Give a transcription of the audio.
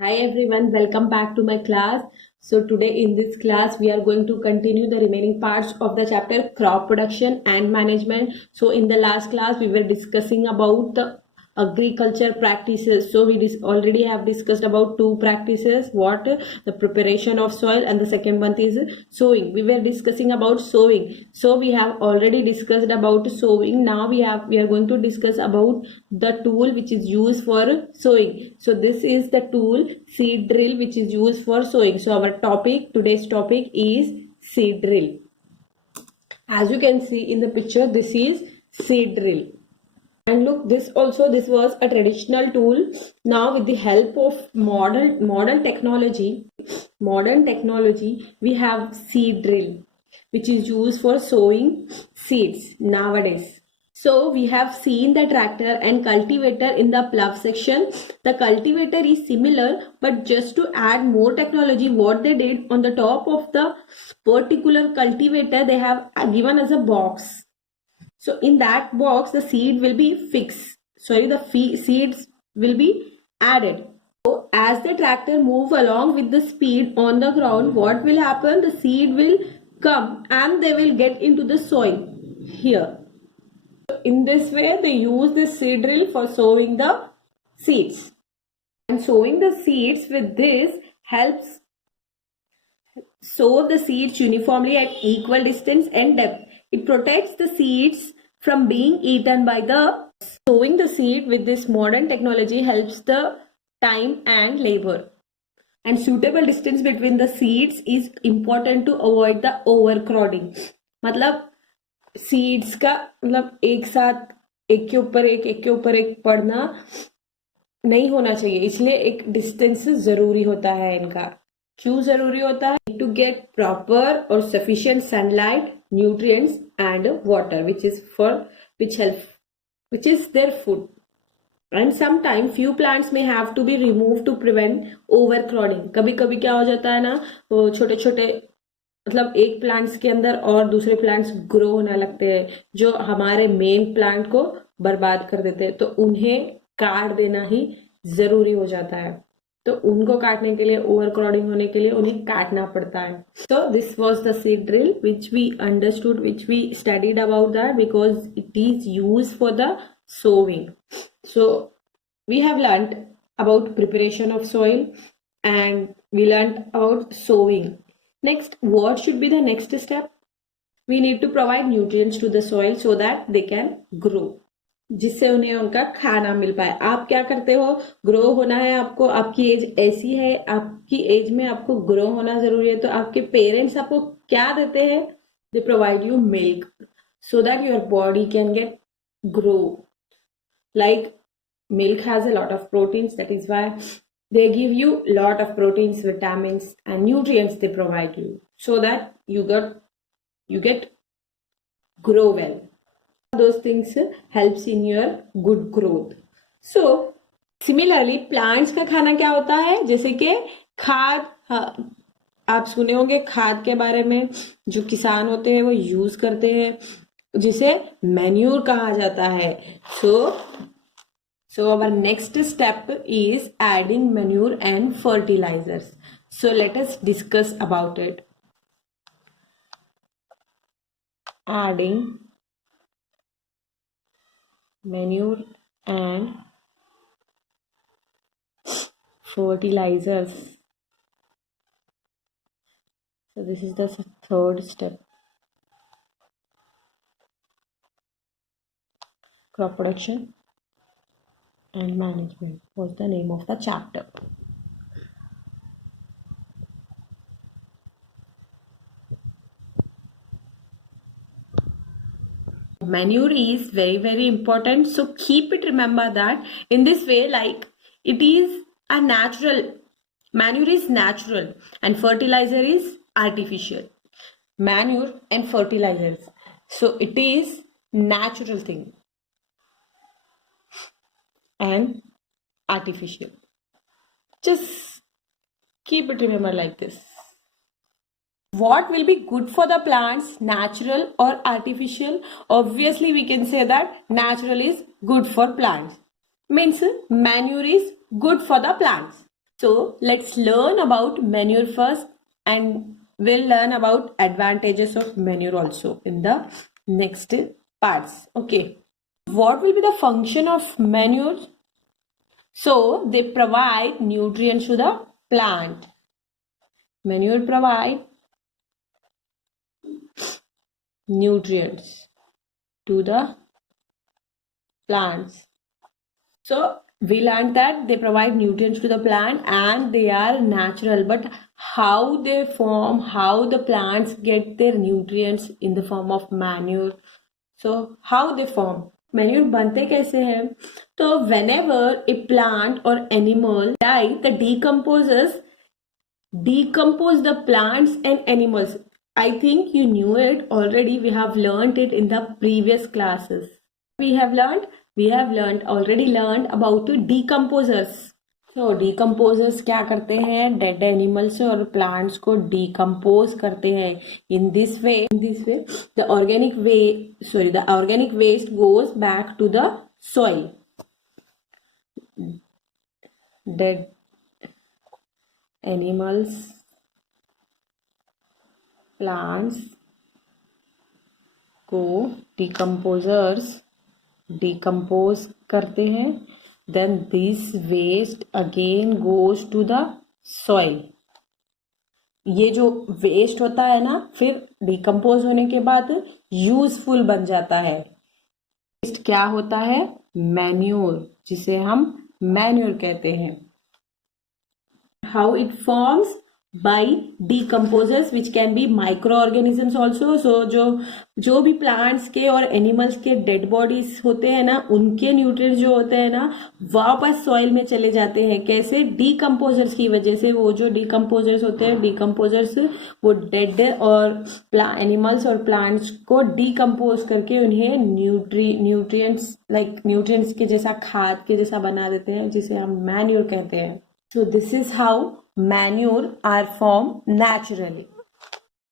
Hi everyone, welcome back to my class. So today in this class we are going to continue the remaining parts of the chapter crop production and management. So in the last class we were discussing about the agriculture practices. So we already have discussed about two practices, what the preparation of soil, and the second one is sowing. We were discussing about sowing. So we have already discussed about sowing. Now we are going to discuss about the tool which is used for sowing. So this is the tool seed drill which is used for sowing. So our today's topic is seed drill. As you can see in the picture, this is seed drill. And look, this was a traditional tool. Now with the help of modern technology, we have seed drill, which is used for sowing seeds nowadays. So we have seen the tractor and cultivator in the plough section. The cultivator is similar, but just to add more technology, what they did on the top of the particular cultivator, they have given us a box. So in that box, the seed will be fixed. Seeds will be added. So as the tractor move along with the speed on the ground, what will happen? The seed will come and they will get into the soil here. So in this way, they use this seed drill for sowing the seeds. And sowing the seeds with this helps sow the seeds uniformly at equal distance and depth. It protects the seeds from being eaten by the sowing the seed with this modern technology helps the time and labor. And suitable distance between the seeds is important to avoid the overcrowding. मतलब seeds का मतलब एक साथ एक के ऊपर एक पड़ना नहीं होना चाहिए, इसलिए एक डिस्टेंस जरूरी होता है इनका. क्यों जरूरी होता है? टू गेट प्रॉपर और sufficient sunlight, nutrients and water which is their food. And sometimes few plants may have to be removed to prevent overcrowding. कभी कभी क्या हो जाता है ना, वो छोटे छोटे मतलब एक प्लांट्स के अंदर और दूसरे प्लांट्स ग्रो होने लगते हैं जो हमारे मेन प्लांट को बर्बाद कर देते हैं, तो उन्हें काट देना ही जरूरी हो जाता है. तो उनको काटने के लिए, ओवरक्राउडिंग होने के लिए उन्हें काटना पड़ता है. So this was the seed drill which we understood, which we studied about that because it is used for the sowing. So we have learnt about preparation of soil and we learnt about sowing. Next, what should be the next step? We need to provide nutrients to the soil so that they can grow, जिससे उन्हें उनका खाना मिल पाए. आप क्या करते हो? Grow होना है आपको, आपकी एज ऐसी है, आपकी एज में आपको ग्रो होना जरूरी है, तो आपके पेरेंट्स आपको क्या देते हैं? They provide you milk so that your body can get grow. Like milk has a lot of proteins, that is why they give you lot of proteins, vitamins and nutrients they provide you so that you get grow well. Those things helps in your good growth. So similarly plants का खाना क्या होता है? जैसे कि खाद, आप सुने होंगे खाद के बारे में, जो किसान होते हैं वो यूज करते हैं, जिसे मैन्यूर कहा जाता है. So our next step is adding manure and fertilizers. So let us discuss about it. Adding manure and fertilizers. So this is the third step. Crop production and management was the name of the chapter. Manure is very important, so keep it, remember that in this way, like it is a natural, manure is natural and fertilizer is artificial. Manure and fertilizers, so it is natural thing and artificial. Just keep it remember like this. What will be good for the plants, natural or artificial? Obviously we can say that natural is good for plants, means manure is good for the plants. So let's learn about manure first, and we'll learn about advantages of manure also in the next parts. Okay. What will be the function of manure? So they provide nutrients to the plant. Manure provide nutrients to the plants. So we learned that they provide nutrients to the plant and they are natural, but how they form, how the plants get their nutrients in the form of manure. So how they form? Manure बनते कैसे हैं? तो whenever a plant or animal die, the decompose the plants and animals. I think you knew it already. We have learned it in the previous classes. We have already learned about decomposers. So decomposers क्या करते हैं? Dead animals और plants को decompose करते हैं. In this way, the organic waste goes back to the soil. Dead animals, plants को decompose करते हैं. Then this waste again goes to the soil. ये जो वेस्ट होता है ना, फिर डिकम्पोज होने के बाद यूजफुल बन जाता है. वेस्ट क्या होता है? मैन्योर, जिसे हम मैन्योर कहते हैं. How it forms? By decomposers which can be microorganisms also. So जो भी plants के और animals के dead bodies होते हैं ना, उनके nutrients जो होते हैं ना, वापस soil में चले जाते हैं. कैसे? decomposers की वजह से. वो जो decomposers होते हैं, decomposers वो dead और animals और plants को decompose करके उन्हें nutrients के जैसा, खाद के जैसा बना देते हैं, जिसे हम manure कहते हैं. So this is how manure are formed naturally.